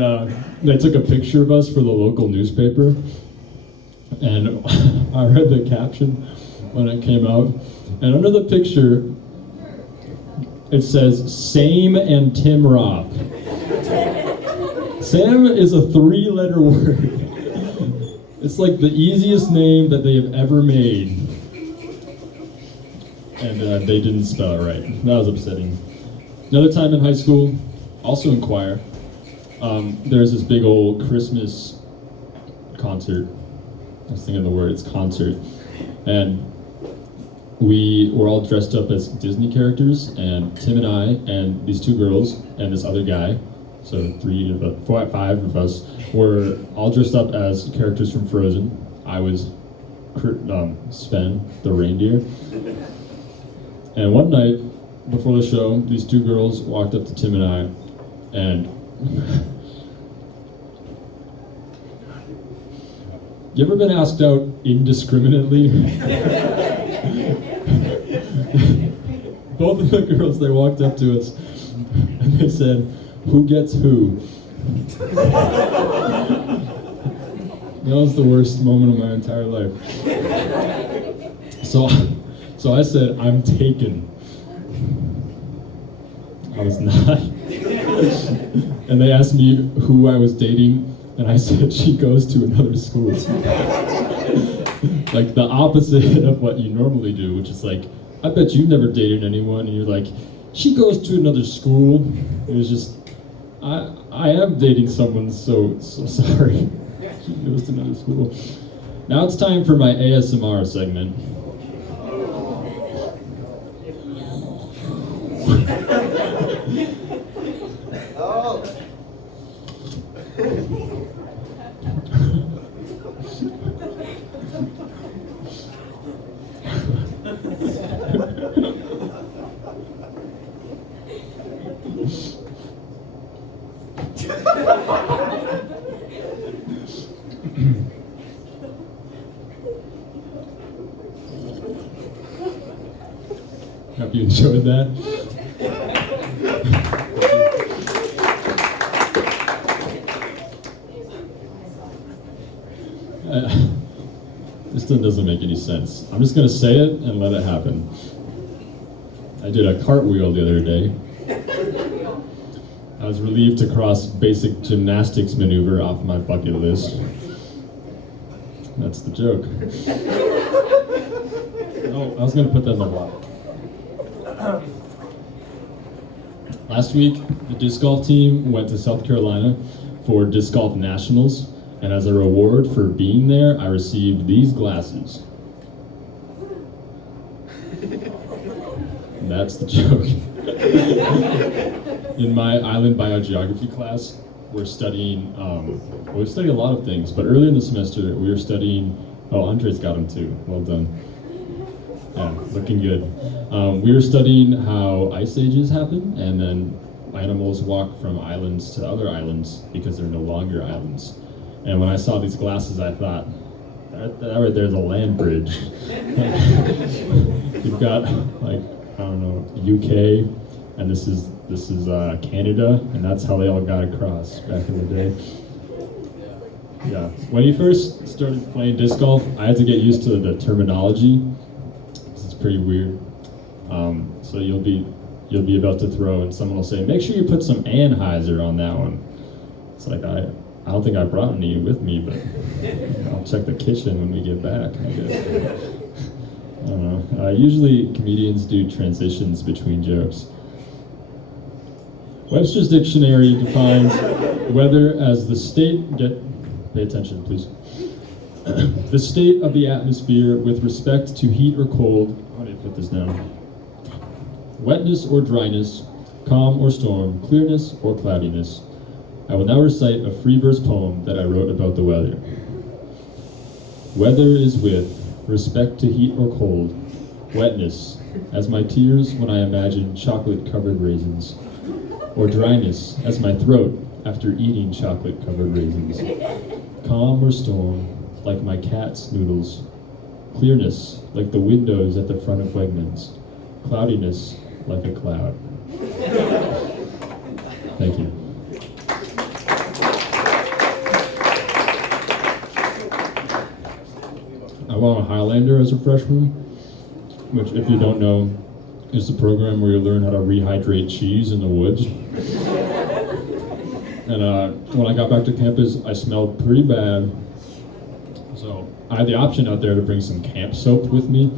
they took a picture of us for the local newspaper. And I read the caption when it came out. And under the picture, it says, Same and Tim Roth. Sam is a 3-letter word. It's like the easiest name that they have ever made. And they didn't spell it right. That was upsetting. Another time in high school, also in choir, there's this big old Christmas concert. I was thinking of the word, it's concert. And we were all dressed up as Disney characters, and Tim and I, and these 2 girls, and this other guy, so 5 of us, were all dressed up as characters from Frozen. I was Sven, the reindeer. And one night before the show, these two girls walked up to Tim and I, and you ever been asked out indiscriminately? Both of the girls, they walked up to us and they said, "Who gets who?" That was the worst moment of my entire life. So I said, "I'm taken." I was not. And they asked me who I was dating, and I said she goes to another school. Like the opposite of what you normally do, which is like, I bet you've never dated anyone, and you're like, she goes to another school. It was just, I am dating someone, so sorry. She goes to another school. Now it's time for my ASMR segment. Hope you enjoyed that. This one doesn't make any sense. I'm just going to say it and let it happen. I did a cartwheel the other day. I was relieved to cross basic gymnastics maneuver off my bucket list. That's the joke. Oh, I was going to put that in the block. Last week, the disc golf team went to South Carolina for disc golf nationals, and as a reward for being there, I received these glasses. And that's the joke. In my island biogeography class, we're studying, we study a lot of things, but earlier in the semester, we were studying, oh, Andre's got them too, well done. Yeah, looking good. We were studying how ice ages happen, and then animals walk from islands to other islands because they're no longer islands. And when I saw these glasses, I thought, that right there's a land bridge. You've got, like, I don't know, UK, and this is Canada, and that's how they all got across back in the day. Yeah, when you first started playing disc golf, I had to get used to the terminology. It's pretty weird. So you'll be about to throw, and someone will say, "Make sure you put some Anheuser on that one." It's like I don't think I brought any with me, but I'll check the kitchen when we get back, I guess. I don't know. Usually comedians do transitions between jokes. Webster's Dictionary defines weather as the state, pay attention please, the state of the atmosphere with respect to heat or cold, how do you put this down? Wetness or dryness, calm or storm, clearness or cloudiness. I will now recite a free verse poem that I wrote about the weather. Weather is with respect to heat or cold, wetness, as my tears when I imagine chocolate-covered raisins, or dryness, as my throat after eating chocolate-covered raisins, calm or storm, like my cat's noodles, clearness, like the windows at the front of Wegmans, cloudiness, like a cloud. Thank you. I won a Highlander as a freshman, which, if you don't know, is the program where you learn how to rehydrate cheese in the woods. And when I got back to campus, I smelled pretty bad. So I had the option out there to bring some camp soap with me.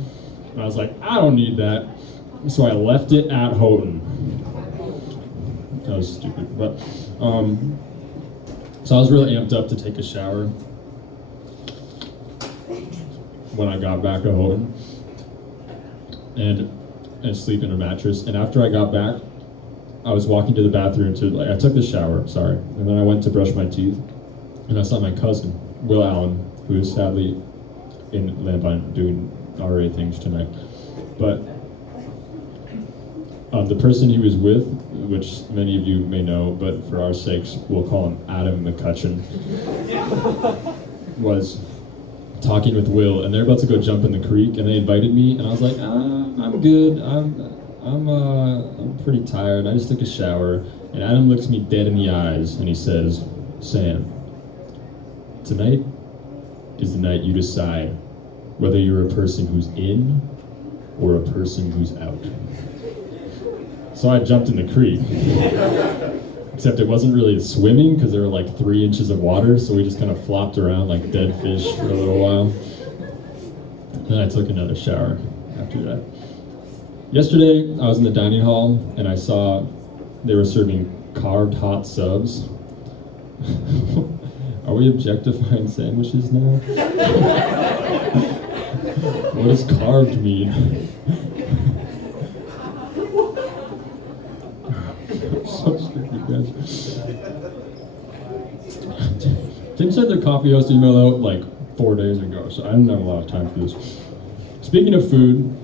And I was like, I don't need that. So I left it at Houghton. That was stupid. But so I was really amped up to take a shower when I got back at Houghton and sleep in a mattress. And after I got back, I was walking to the bathroom I took the shower, and then I went to brush my teeth, and I saw my cousin, Will Allen, who is sadly land on doing RA things tonight. But the person he was with, which many of you may know, but for our sakes, we'll call him Adam McCutcheon, was talking with Will, and they're about to go jump in the creek, and they invited me, and I was like, I'm good. I'm pretty tired. I just took a shower, and Adam looks me dead in the eyes, and he says, Sam, tonight is the night you decide whether you're a person who's in or a person who's out. So I jumped in the creek. Except it wasn't really swimming because there were like 3 inches of water, so we just kind of flopped around like dead fish for a little while. Then I took another shower after that. Yesterday, I was in the dining hall and I saw they were serving carved hot subs. Are we objectifying sandwiches now? What does carved mean? So stupid, guys. Tim sent the Coffeehouse email out like 4 days ago, so I didn't have a lot of time for this. Speaking of food,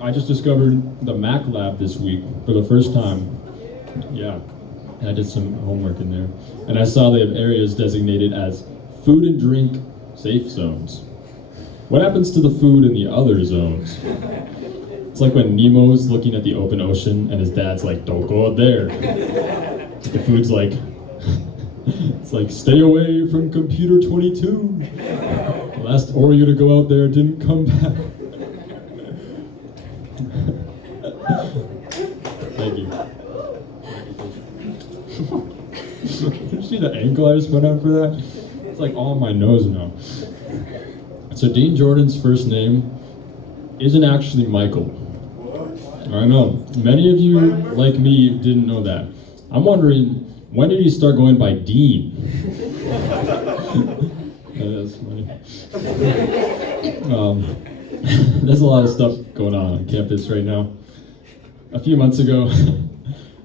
I just discovered the Mac Lab this week for the first time. Yeah, and I did some homework in there. And I saw they have areas designated as food and drink safe zones. What happens to the food in the other zones? It's like when Nemo's looking at the open ocean and his dad's like, don't go out there. The food's like, it's like, stay away from computer 22. The last Oreo to go out there didn't come back. Thank you. Did you see the ankle I just went on for that? It's like all on my nose now. So Dean Jordan's first name isn't actually Michael. I know, many of you, like me, didn't know that. I'm wondering, when did he start going by Dean? That's funny. There's a lot of stuff going on campus right now. A few months ago,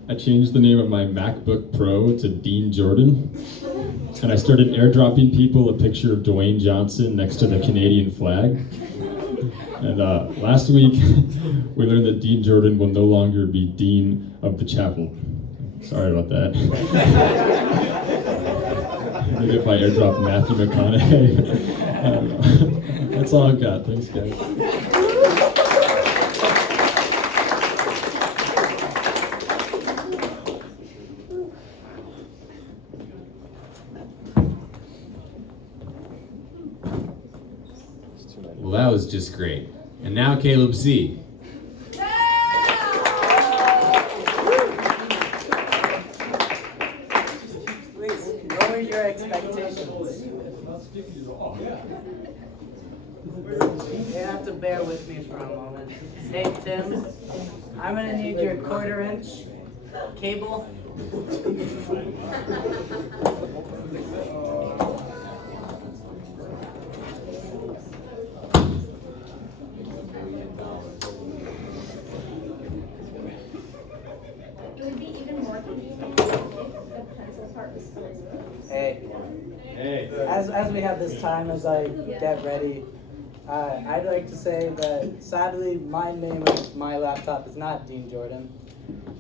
I changed the name of my MacBook Pro to Dean Jordan, and I started airdropping people a picture of Dwayne Johnson next to the Canadian flag. And last week, we learned that Dean Jordan will no longer be Dean of the Chapel. Sorry about that. Maybe if I airdrop Matthew McConaughey. I don't know. That's all I've got. Thanks, guys. Well, that was just great. And now Caleb C. Please, lower your expectations. You have to bear with me for a moment. Hey, Tim, I'm gonna need your 1/4 inch cable. Hey, as we have this time, as I get ready, I'd like to say that sadly my name of my laptop is not Dean Jordan.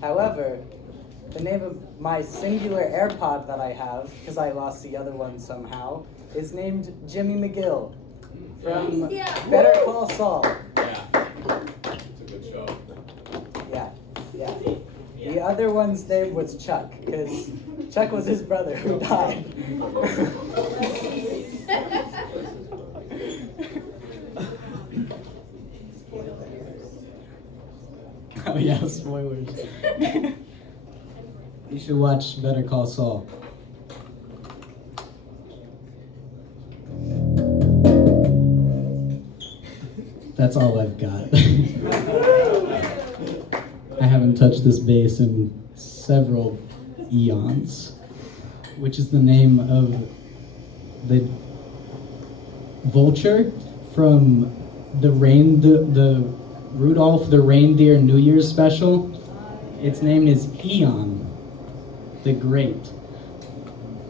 However, the name of my singular AirPod that I have, because I lost the other one somehow, is named Jimmy McGill from Better Call Saul. Yeah, it's a good show. Yeah. The other one's name was Chuck, because Chuck was his brother who died. Oh yeah, spoilers. You should watch Better Call Saul. That's all I've got. I haven't touched this bass in several eons, which is the name of the vulture from the Rudolph the Reindeer New Year's special. Its name is Eon the Great.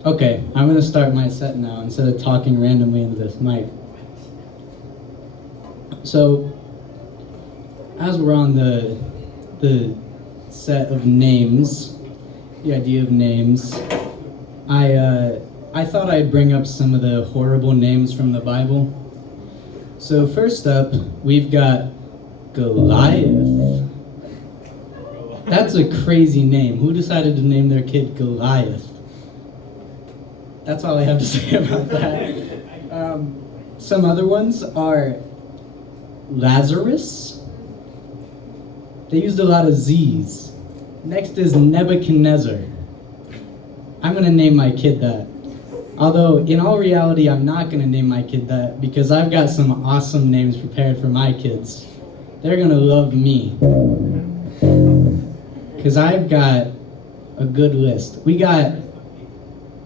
Okay, I'm gonna start my set now instead of talking randomly into this mic. So, as we're on the set of names, the idea of names, I thought I'd bring up some of the horrible names from the Bible. So first up, we've got Goliath. That's a crazy name. Who decided to name their kid Goliath? That's all I have to say about that. Some other ones are Lazarus. They used a lot of Z's. Next is Nebuchadnezzar. I'm gonna name my kid that. Although, in all reality, I'm not gonna name my kid that because I've got some awesome names prepared for my kids. They're gonna love me. Because I've got a good list. We got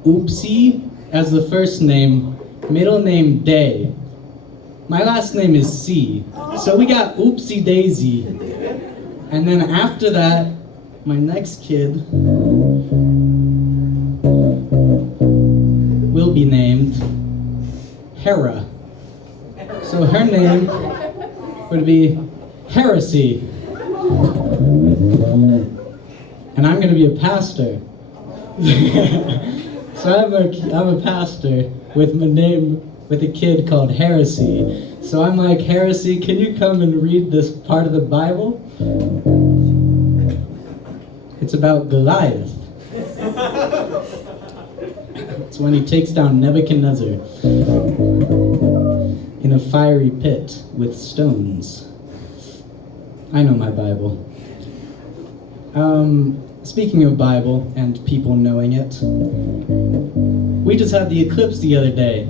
Oopsie as the first name, middle name Day. My last name is C. So we got Oopsie Daisy. And then after that, my next kid will be named Hera. So her name would be Heresy. And I'm going to be a pastor. So I'm a pastor with a kid called Heresy. So I'm like, Heresy, can you come and read this part of the Bible? It's about Goliath. It's when he takes down Nebuchadnezzar in a fiery pit with stones. I know my Bible. Speaking of Bible and people knowing it, we just had the eclipse the other day.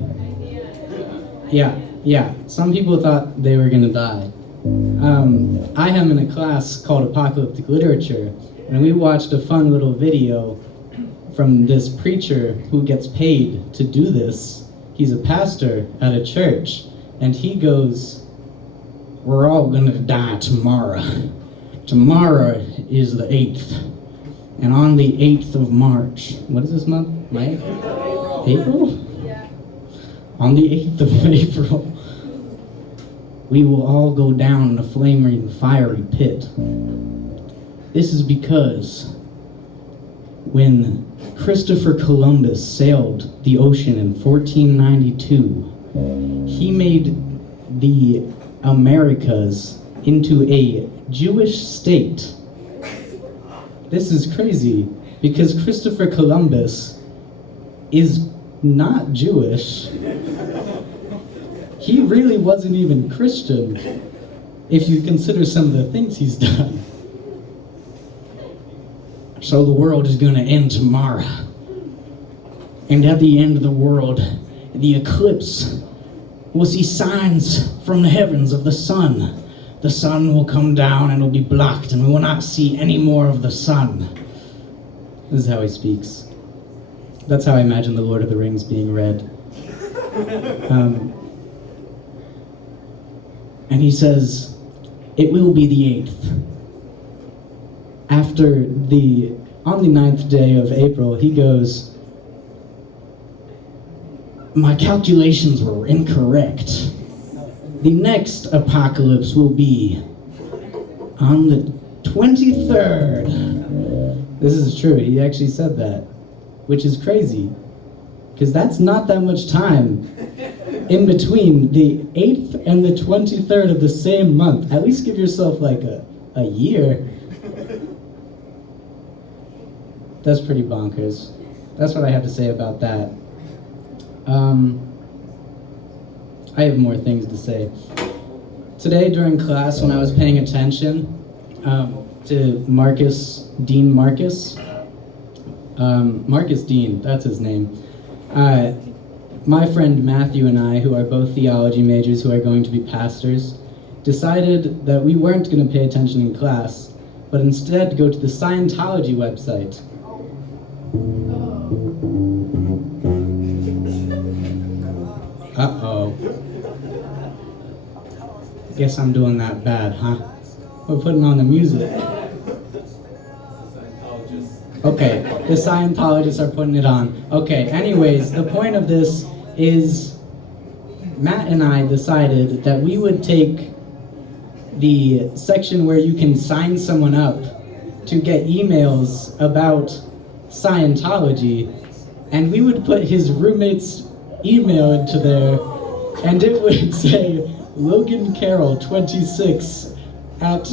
Yeah. Some people thought they were gonna die. I am in a class called Apocalyptic Literature, and we watched a fun little video from this preacher who gets paid to do this. He's a pastor at a church, and he goes, "We're all gonna die tomorrow. Tomorrow is the 8th. And on the 8th of March," what is this month? May? April? Yeah. On the 8th of April, we will all go down in a flaming, fiery pit. This is because when Christopher Columbus sailed the ocean in 1492, he made the Americas into a Jewish state. This is crazy because Christopher Columbus is not Jewish. He really wasn't even Christian if you consider some of the things he's done. So the world is going to end tomorrow. And at the end of the world, the eclipse will see signs from the heavens of the sun. The sun will come down and will be blocked, and we will not see any more of the sun. This is how he speaks. That's how I imagine the Lord of the Rings being read. And he says, it will be the 8th. On the 9th day of April, he goes, my calculations were incorrect. The next apocalypse will be on the 23rd. This is true, he actually said that, which is crazy, because that's not that much time in between the 8th and the 23rd of the same month. At least give yourself like a year. That's pretty bonkers. That's what I have to say about that. I have more things to say. Today during class, when I was paying attention to Dean Marcus, Marcus Dean, that's his name. My friend Matthew and I, who are both theology majors who are going to be pastors, decided that we weren't going to pay attention in class, but instead go to the Scientology website. Uh-oh. Guess I'm doing that bad, huh? We're putting on the music. Okay, the Scientologists are putting it on. Okay, anyways, the point of this is Matt and I decided that we would take the section where you can sign someone up to get emails about Scientology, and we would put his roommate's email into there, and it would say Logan Carroll 26 at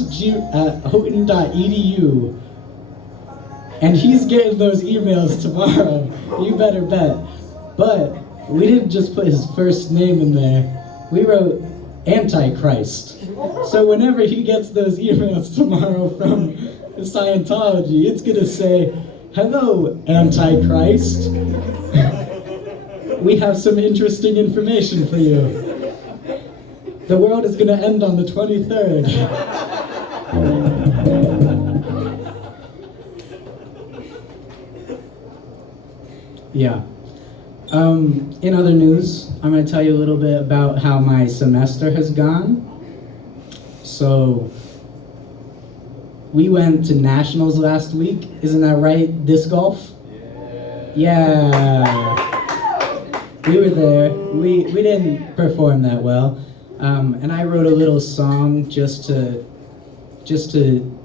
houghton.edu. And he's getting those emails tomorrow, you better bet. But we didn't just put his first name in there, we wrote Antichrist. So whenever he gets those emails tomorrow from Scientology, it's gonna say, "Hello, Antichrist. We have some interesting information for you. The world is gonna end on the 23rd. Yeah. In other news, I'm going to tell you a little bit about how my semester has gone. So, we went to nationals last week. Isn't that right? Disc golf? Yeah. We were there. We didn't perform that well. And I wrote a little song just to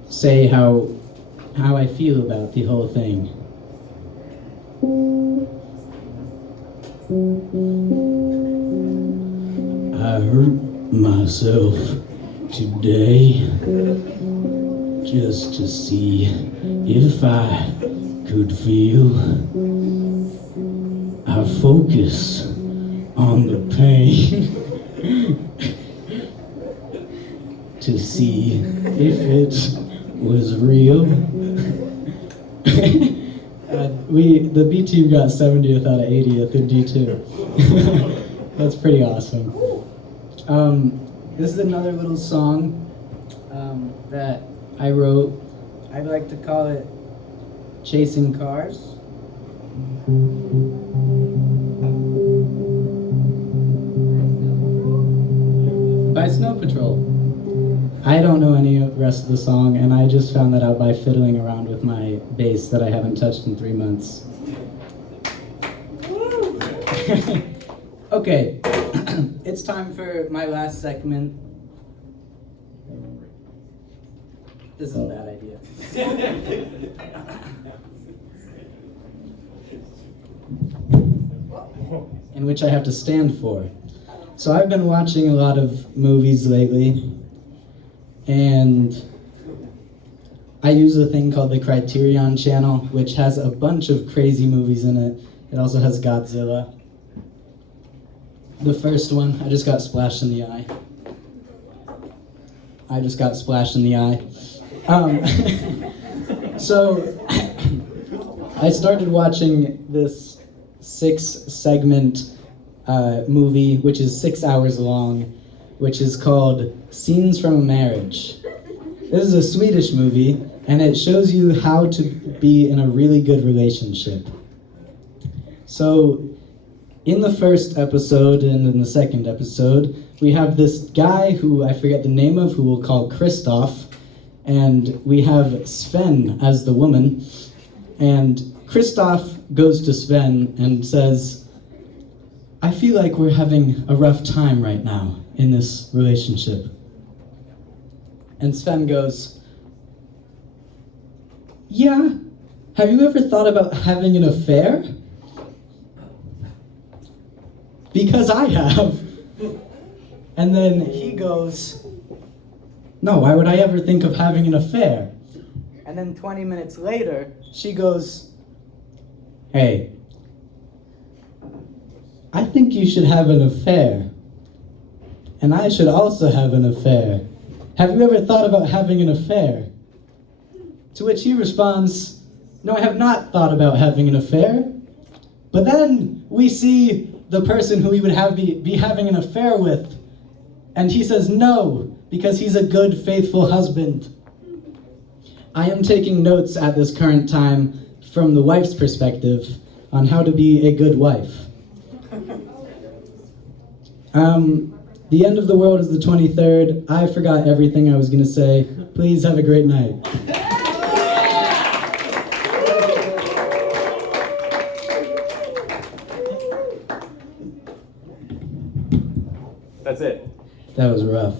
say how I feel about the whole thing. I hurt myself today just to see if I could feel. I focus on the pain to see if it was real. The B team got 70th out of 80th in D2. That's pretty awesome. This is another little song that I wrote. I'd like to call it Chasing Cars. By Snow Patrol. I don't know any rest of the song, and I just found that out by fiddling around with my bass that I haven't touched in 3 months. Okay, it's time for my last segment. This is a bad idea. In which I have to stand for. So I've been watching a lot of movies lately, and I use a thing called the Criterion Channel, which has a bunch of crazy movies in it. It also has Godzilla. The first one, I just got splashed in the eye. So, I started watching this 6-segment movie, which is 6 hours long, which is called Scenes from a Marriage. This is a Swedish movie, and it shows you how to be in a really good relationship. So, in the first episode and in the second episode, we have this guy who I forget the name of, who we'll call Christoph, and we have Sven as the woman, and Christoph goes to Sven and says, "I feel like we're having a rough time right now in this relationship." And Sven goes, "Yeah, have you ever thought about having an affair?" "Because I have." And then he goes, "No, why would I ever think of having an affair?" And then 20 minutes later, she goes, "Hey, I think you should have an affair. And I should also have an affair. Have you ever thought about having an affair?" To which he responds, "No, I have not thought about having an affair." But then we see the person who he would be having an affair with, and he says no, because he's a good, faithful husband. I am taking notes at this current time from the wife's perspective on how to be a good wife. The end of the world is the 23rd. I forgot everything I was going to say. Please have a great night. That's it. That was rough.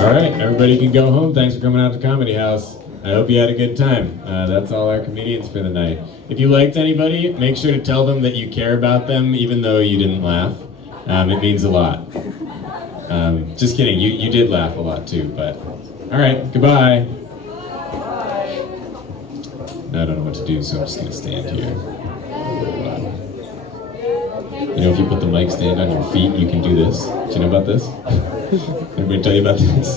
All right, everybody can go home. Thanks for coming out to Comedyhouse. I hope you had a good time. That's all our comedians for the night. If you liked anybody, make sure to tell them that you care about them, even though you didn't laugh. It means a lot. Just kidding, you did laugh a lot too, but all right, goodbye. Now I don't know what to do, so I'm just gonna stand here. You know, if you put the mic stand on your feet, you can do this. Do you know about this? Everybody tell you about this?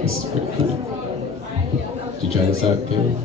This is pretty cool. Did you try this out, Caleb?